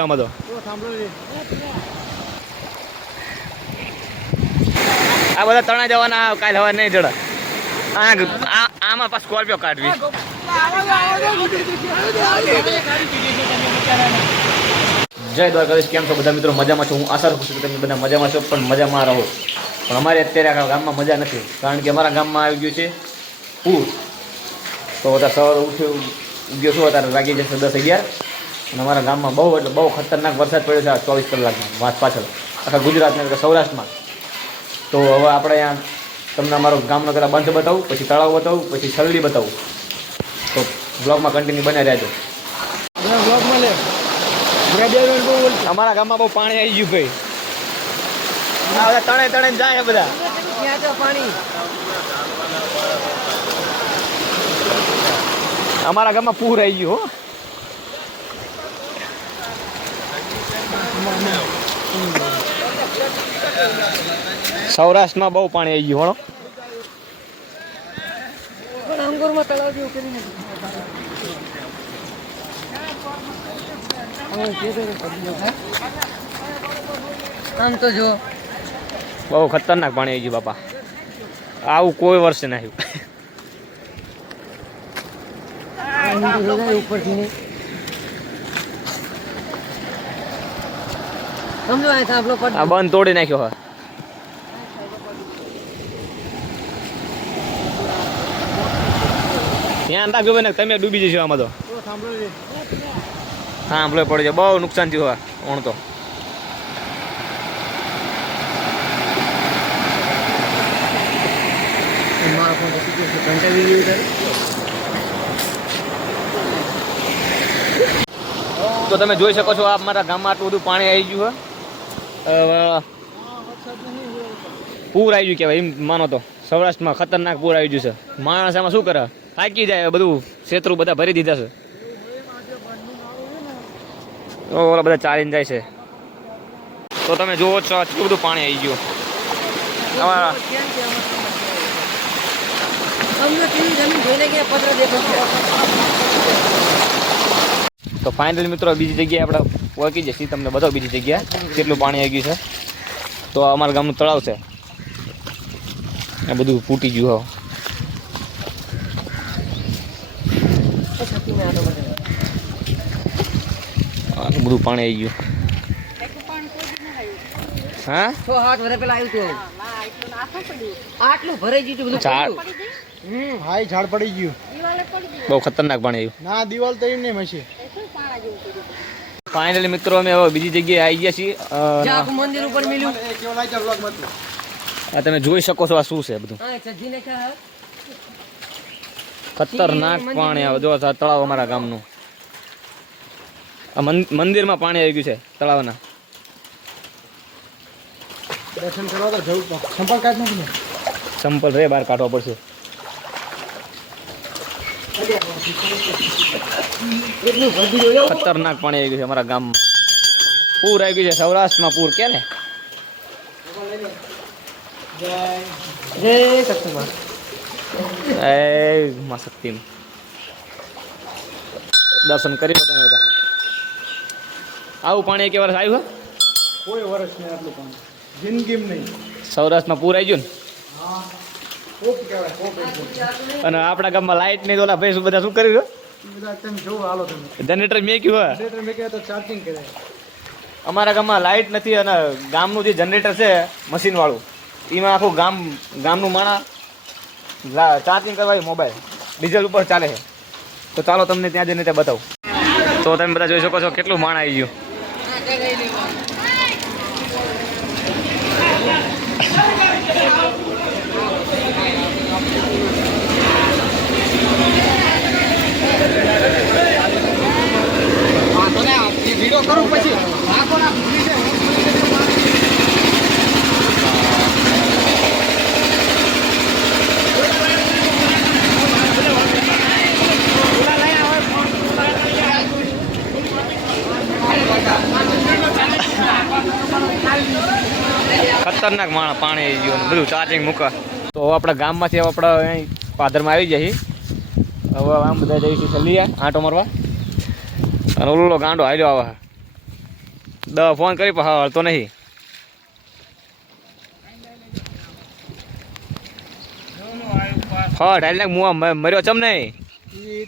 આમાં તો આ બધા તણા જવાના કાલ હવા નહીં ચડે. આમાં પાછું સ્કોર્પિયો કાઢવી. જય દ્વારકાધીશ. કેમ છો બધા મિત્રો? મજામાં છો? હું આશા રાખું છું કે તમે બધા મજામાં છો, પણ મજામાં રહો. પણ અમારે અત્યારે આ ગામમાં મજા નથી, કારણ કે અમારા ગામમાં આવી ગયું છે પૂર. તો બધા સવારે ઉગ્યો છું, અત્યારે વાગી જશે 10-11. અને અમારા ગામમાં બહુ એટલે બહુ ખતરનાક વરસાદ પડ્યો છે આ 24 કલાકમાં વાત પાછળ આખા ગુજરાતમાં એટલે સૌરાષ્ટ્રમાં. તો હવે આપણે અહીંયા તમને અમારો ગામનો પહેલાં બંધ બતાવું, પછી તળાવ બતાવું, પછી છલડી બતાવું. તો બ્લોગમાં કન્ટિન્યુ બને રહેજો. અમારા ગામમાં બહુ પાણી આવી ગયું ભાઈ. આ બધા તણે તણે જાય બધા પાણી. અમારા ગામમાં પૂર આવી ગયું હો. સૌરાષ્ટ્રમાં બહુ પાણી આવી ગયું. અંગુરમાં તળાવ જેવું કરીને આમ તો જો બહુ ખતરનાક પાણી આવી ગયું બાપા. આવું કોઈ વર્ષે ના આવ્યું. ઉપરથી આ બંધ તોડી નાખ્યો હવે. ધ્યાન રાખજો ભાઈ, તમે ડૂબી જશો આમાં તો. સાંભળે પડે છે, બહુ નુકસાન થયું હવે ઓણ તો. તો તમે જોઈ શકો છો આ મારા ગામમાં આટલું બધું પાણી આવી ગયું છે. પૂર આવી ગયું કહેવાય એમ માનો તો. સૌરાષ્ટ્રમાં ખતરનાક પૂર આવી ગયું છે. માણસ આમાં શું કરે, થાકી જાય. બધું ક્ષેત્રો બધા ભરી દીધા છે. ઓલા બધા ચાલીને જાય છે. તો તમે જુઓ છો આટલું બધું પાણી આવી ગયું. તો ફાઇનલી મિત્રો બીજી જગ્યાએ આપણે પહોંચી જઈએ. તમને બતાવો બીજી જગ્યા કેટલું પાણી આવી ગયું છે. તો અમારા ગામનું તળાવ છે, આ બધું ફૂટી ગયું. હવે બધું પાણી આવી ગયું. હા 6-8 વર્ષ પહેલા આવ્યું હતું. આટલું ભરાઈ ગયું બધું. હા ઝાડ પડી ગયું. બહુ ખતરનાક પાણી આવ્યું. ના દિવાલ તો એમ નહીં મસી. ફાઇનલી મિત્રો અમે હવે બીજી જગ્યાએ આવી ગયા છીએ. મંદિર ઉપર મળ્યું. આ તમે જોઈ શકો છો આ શું છે બધું. ખતરનાક પાણી આવે. જો તળાવ અમારા ગામનું. આ મંદિરમાં પાણી આવી ગયું છે તળાવના. દર્શન કરવા તો જવું તો સંપલ કાઢ નાખી. સંપલ રે બહાર કાઢવા પડશે. ખતરનાક પાણી આવી ગયું છે અમારા ગામમાં. પૂર આવી ગયું છે સૌરાષ્ટ્રમાં. પૂર કે ને જય શક્તિમાં. માં શક્તિ દર્શન કરી તમે બધા. આવું પાણી એક વર્ષ આવ્યું? કોઈ વર્ષ નહીં આટલું પાણી જિંદગી નહીં. સૌરાષ્ટ્રમાં પૂર આવી ગયું ને. અને આપણા ગામમાં લાઈટ નહીં. ઓલા ભાઈ બધા શું કર્યું? જનરેટર મેક્યું. અમારા ગામમાં લાઈટ નથી, અને ગામનું જે જનરેટર છે મશીન વાળું, એમાં આખું ગામનું માણા ચાર્જિંગ કરવા મોબાઈલ ડીઝલ ઉપર ચાલે છે. તો ચાલો તમને ત્યાં જઈને ત્યાં બતાવું. તો તમે બધા જોઈ શકો છો કેટલું માણ આવી ગયું. વિડીયો કરું પછી ખતરનાક પાણી આવી ગયું. બધું ચાર્જિંગ મૂકા. તો આપણા ગામમાંથી આપણે અહીં પાદરમાં આવી જઈએ. હવે આમ બધા જઈશું છેલ્લી આંટો મારવા. અને ઓલો ગાંડો હાલ્યો આવે. ફોન કરી પણ હળતો નહીં. હા ઢાલ નાખ મુઆ મર્યો ચમ નહીં.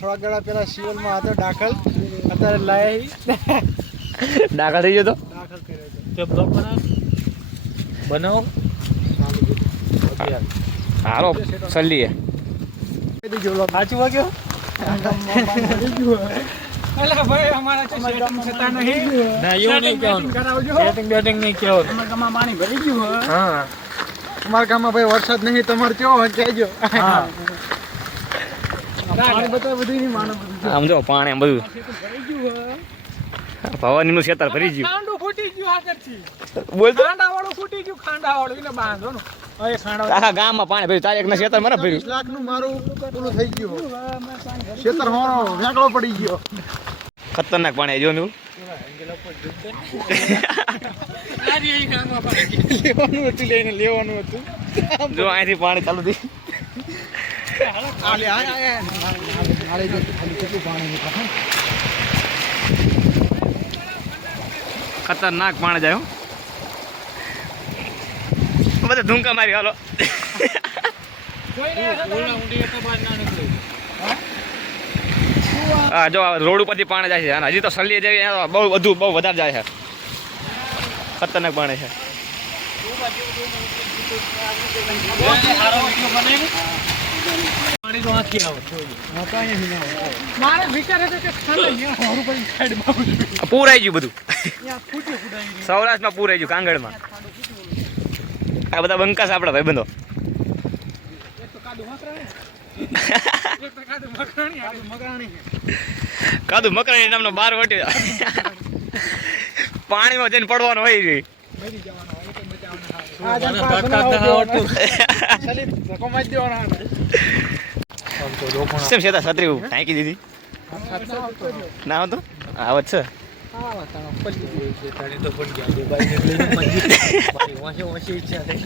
થોડા ગળા પેલા સિવલમાં હતો દાખલ, અત્યારે લાય દાખલ થઈ ગયો તો દાખલ કર્યો છે. તે બ્લોક બનાવો હારો સલ્લીએ સાચું વાગ્યો. અલા ભાઈ અમારા તો સેટિંગ થતા નહીં. ના એવું નહીં કહેવાનું. કરાવજો. બેટિંગ બેટિંગ નહીં કહેવાનું. અમારા ગામમાં પાણી ભરી ગયું હે. હા અમારા ગામમાં ભાઈ વરસાદ નહીં, તમારે કેવો હોય કહેજો. હા પાણી બતાવે બધું નહીં માનો બધું. આમ જો પાણી આમ બધું ભરી ગયું હે. ભવાનીનું ખેતર ભરી ગયું. ખાંડું ફૂટી ગયું આગળથી. બોલ તો ખાંડા વાળું ફૂટી ગયું, ખાંડા વાળું એને બાંધો ને. હવે ખાંડા આખા ગામમાં પાણી ભર્યું. તારે એકના ખેતર મને ભર્યું. 20 લાખનું મારું પૂરું થઈ ગયું. ખેતર હોરો વેકળો પડી ગયો. ખતરનાક પાણી જો મેં લેવાનું હતું, લઈને લેવાનું હતું. જો અહીંથી પાણી ચાલુ થઈ. આલે આલે જો ખાલી કેટલું પાણી નીકળે. ખતરનાક પાણી જાય હો. બધા ધૂમકા મારી હાલો. હા જો રોડ ઉપરથી પાણી જાય છે અને હજી તો સલ્લી જેવી બહુ વધારે જાય છે. ખતરનાક પાણી છે. પાણી તો આથી આવે. મારે વિચાર હતો કે ખાંડ અહીંયા હોરું પડી સાઈડમાં પૂર આવી ગયું બધું. ત્યાં ફૂટી ફૂટાઈ સૌરાષ્ટ્રમાં પૂર આવી ગયું કાંગડમાં. આ બધા બંકાસ આપણા ભાઈબંધો. એક તો કાદુ મકરાણી, એક તો કાદુ મકરાણી, આ મકરાણી કાદુ મકરાણી નામનો બાર વટ્યો. પાણીમાં જઈને પડવાનો હોય છે. મરી જવાનો હોય તો બચાવવાના શું આ મને જનતા ભાગતા જ ના આવડતું. ખાલી ધક્કો મારી દેવાનો આવે. આમ તો રોકણા. કેમ છે છત્રી ઢાંકી દીધી ના હોતો આવત છે. આ વાતાનો પલ્લી ગયો. જે તારી તો પણ ગયા બે બાઈ નીકળીને મજી. મારી વાંચે ઈચ્છા થઈ.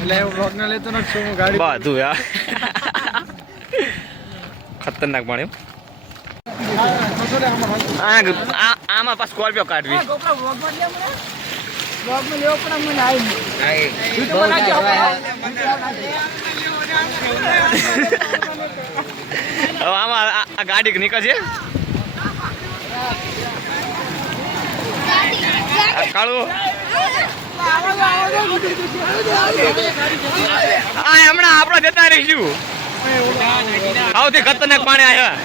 એટલે હું બ્લોગ ના લેતો નથી, શું ગાડી બધું યાર ખતરનાક પાણી હો. આમાં પાછું સ્કોર્પિયો કાઢવી. હવે આમાં આ ગાડી નીકળશે. કાળું હમણાં આપણે જતા રહીશું. સૌથી ખતરનાક પાણી આવ્યા.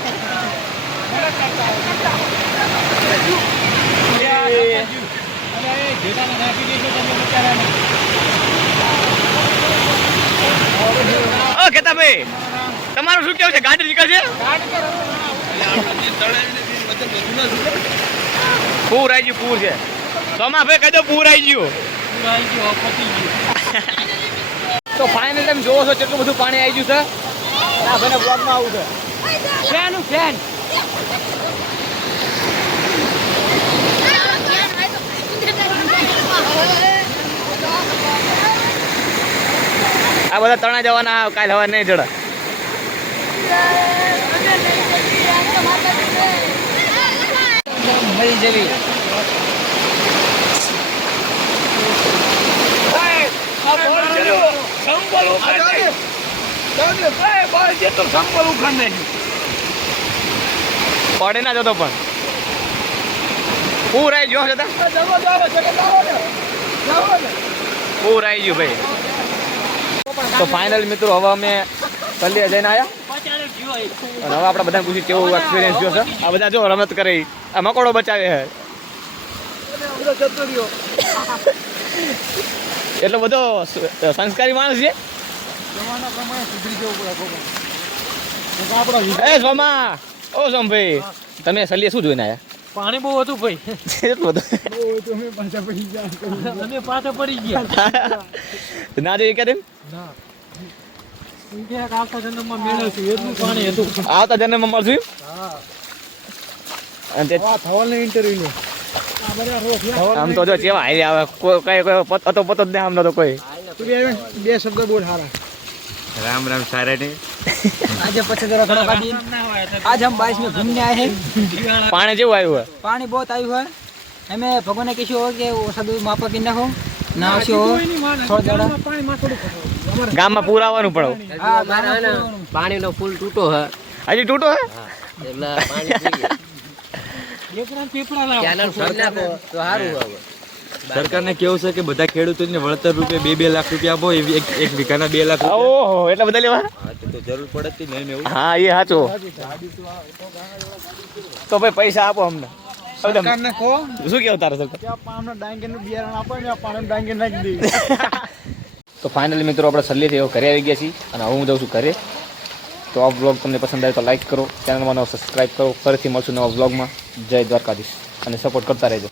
ઓ કેતાભાઈ તમારું શું કેવું છે? ગાડી નીકળશે? પૂર આવી ગયું, પૂર છે. સોમાભાઈ કહી દો પૂર આવી ગયું. તો ફાઇનલ તમે જોવો છો કેટલું બધું પાણી આવી ગયું છે. ના ભાઈ બ્લોગમાં આવું છે. ફેન આ બધા તણા જવાના, કાલ હવા નહીં ચડે. મરી જવી. પડે ના જતો પણ પૂર આવી ગયો છે. પૂર આવી ગયું ભાઈ. તો ફાઇનલ મિત્રો હવે અમે કલ્યા જઈને આવ્યા અને હવે આપણે બધાને પૂછ્યું કેવું એક્સપિરિયન્સ જોયો છે. આ બધા જો રમત કરે, આ મકોડો બચાવે છે. એટલો બધો સંસ્કારી માણસ છે. જમાના પ્રમાણે સુધરી જવું પડે. એ સોમા, ઓ સોમભાઈ તમે સલીએ શું જોઈને આવ્યા? પાણી બહુ હતું ભાઈ. એટલું બધું તમે પાછા પડી ગયા. અમે પાછા પડી ગયા. ના જોઈએ કે ના આવતા જન્મમાં મેળવશું એટલું પાણી હતું. આવતા જન્મમાં મળશું. હા અને તે થવાલ ઇન્ટરવ્યુ લે. આમ તો જો કેવા હારી આવે, કોઈ કઈ હતો પતો જ નહીં આમનો તો કોઈ. તું બે શબ્દ બોલ હારા. राम राम सारे ने आज पछे जरा थोड़ा गाड़ी आज हम बारिश में घूमने आए हैं પાણી જેવું આવ્યું હોય पानी बहुत आयु है हमें भगवान ने किसी हो के वो सब मापा की हो ना हो थोड़ा जरा પાણી માં થોડું અમારે ગામમાં પૂર આવવાનું પડે हाँ પાણીનો પુલ તૂટો હે હજી તૂટો હે એટલે પાણી પી ગયા એકરામ પીપળા લાવો કેનાલ ખોલી નાખો તો સારું હવે सरकार ने केवु છે કે બધા ખેડૂતોને વળતર રૂપે 2 લાખ રૂપિયા આપો એક વીઘાના 2 લાખ રૂપિયા ઓહો એટલા બધા લેવા હા તો જરૂર પડે જ નહીં એવું હા એ સાચું તો ભાઈ પૈસા આપો અમને સરકારને કહો શું કેવું તારે સરકાર કે આ પામનો ડાંગરનું બિયારણ આપો ને આ પાણી ડાંગર નાખી દઈએ તો ફાઇનલી મિત્રો આપણે સલ્લીથી ઘરે આવી ગયા છીએ અને હવે હું જાઉં છું ઘરે તો આ વ્લોગ તમને પસંદ આવે તો લાઈક કરો ચેનલમાં નવો સબસ્ક્રાઈબ કરો ફરીથી મળશું નવા વ્લોગમાં જય દ્વારકાધીશ અને સપોર્ટ કરતા રહેજો